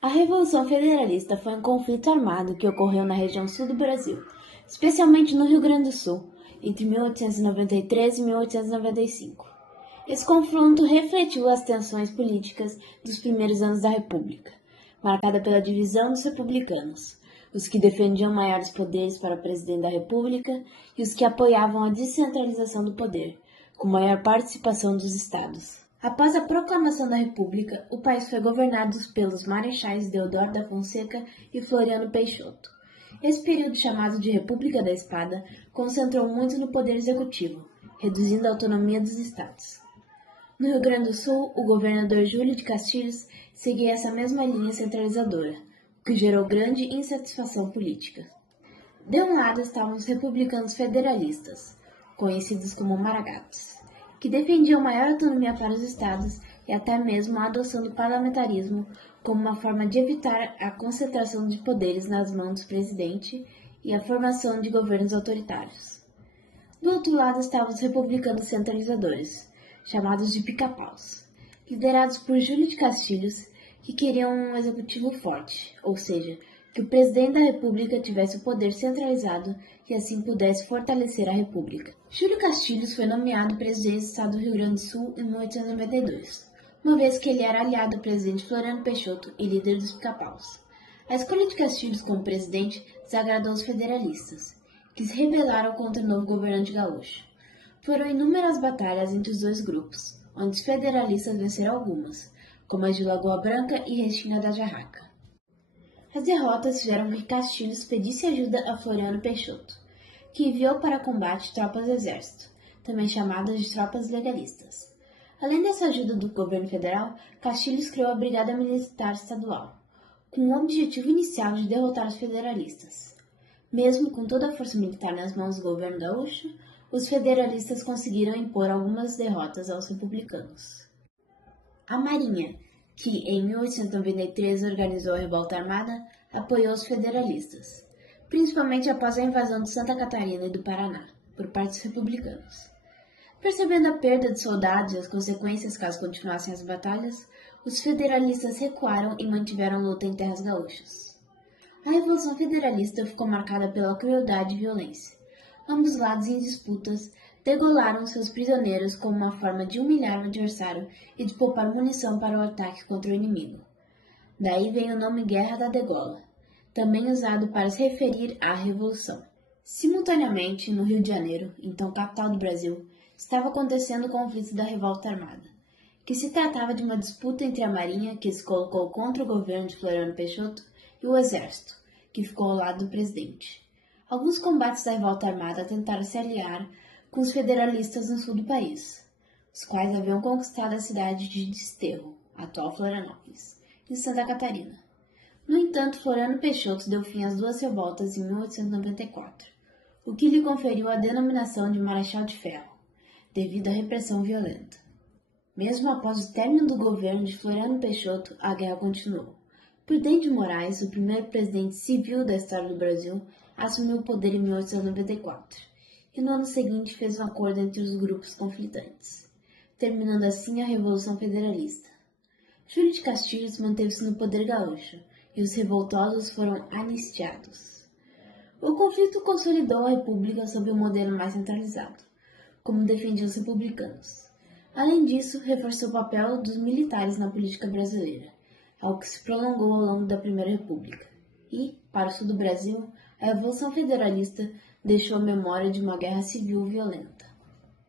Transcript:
A Revolução Federalista foi um conflito armado que ocorreu na região sul do Brasil, especialmente no Rio Grande do Sul, entre 1893 e 1895. Esse confronto refletiu as tensões políticas dos primeiros anos da República, marcada pela divisão dos republicanos, os que defendiam maiores poderes para o presidente da República e os que apoiavam a descentralização do poder, com maior participação dos estados. Após a proclamação da República, o país foi governado pelos marechais Deodoro da Fonseca e Floriano Peixoto. Esse período, chamado de República da Espada, concentrou muito no poder executivo, reduzindo a autonomia dos estados. No Rio Grande do Sul, o governador Júlio de Castilhos seguia essa mesma linha centralizadora, o que gerou grande insatisfação política. De um lado estavam os republicanos federalistas, conhecidos como Maragatos, que defendiam maior autonomia para os estados e até mesmo a adoção do parlamentarismo como uma forma de evitar a concentração de poderes nas mãos do presidente e a formação de governos autoritários. Do outro lado estavam os republicanos centralizadores, chamados de pica-paus, liderados por Júlio de Castilhos, que queriam um executivo forte, ou seja, que o presidente da República tivesse o poder centralizado e assim pudesse fortalecer a República. Júlio Castilhos foi nomeado presidente do estado do Rio Grande do Sul em 1892, uma vez que ele era aliado ao presidente Floriano Peixoto e líder dos pica-paus. A escolha de Castilhos como presidente desagradou os federalistas, que se rebelaram contra o novo governante gaúcho. Foram inúmeras batalhas entre os dois grupos, onde os federalistas venceram algumas, como as de Lagoa Branca e Restinga da Jarraca. As derrotas fizeram com que Castilhos pedisse ajuda a Floriano Peixoto, que enviou para combate tropas do exército, também chamadas de tropas legalistas. Além dessa ajuda do governo federal, Castilhos criou a Brigada Militar Estadual, com o objetivo inicial de derrotar os federalistas. Mesmo com toda a força militar nas mãos do governo gaúcho, os federalistas conseguiram impor algumas derrotas aos republicanos. A Marinha, que em 1893 organizou a revolta armada, apoiou os federalistas, principalmente após a invasão de Santa Catarina e do Paraná, por parte dos republicanos. Percebendo a perda de soldados e as consequências caso continuassem as batalhas, os federalistas recuaram e mantiveram luta em terras gaúchas. A Revolução Federalista ficou marcada pela crueldade e violência. Ambos lados em disputas degolaram seus prisioneiros como uma forma de humilhar o adversário e de poupar munição para o ataque contra o inimigo. Daí vem o nome Guerra da Degola, também usado para se referir à Revolução. Simultaneamente, no Rio de Janeiro, então capital do Brasil, estava acontecendo o conflito da Revolta Armada, que se tratava de uma disputa entre a Marinha, que se colocou contra o governo de Floriano Peixoto, e o Exército, que ficou ao lado do presidente. Alguns combates da Revolta Armada tentaram se aliar com os federalistas no sul do país, os quais haviam conquistado a cidade de Desterro, atual Florianópolis, em Santa Catarina. No entanto, Floriano Peixoto deu fim às duas revoltas em 1894, o que lhe conferiu a denominação de Marechal de Ferro, devido à repressão violenta. Mesmo após o término do governo de Floriano Peixoto, a guerra continuou. Prudente de Moraes, o primeiro presidente civil da história do Brasil, assumiu o poder em 1894 e no ano seguinte fez um acordo entre os grupos conflitantes, terminando assim a Revolução Federalista. Júlio de Castilhos manteve-se no poder gaúcho e os revoltosos foram anistiados. O conflito consolidou a República sob um modelo mais centralizado, como defendiam os republicanos. Além disso, reforçou o papel dos militares na política brasileira, algo que se prolongou ao longo da Primeira República. E, para o sul do Brasil, a Revolução Federalista deixou a memória de uma guerra civil violenta.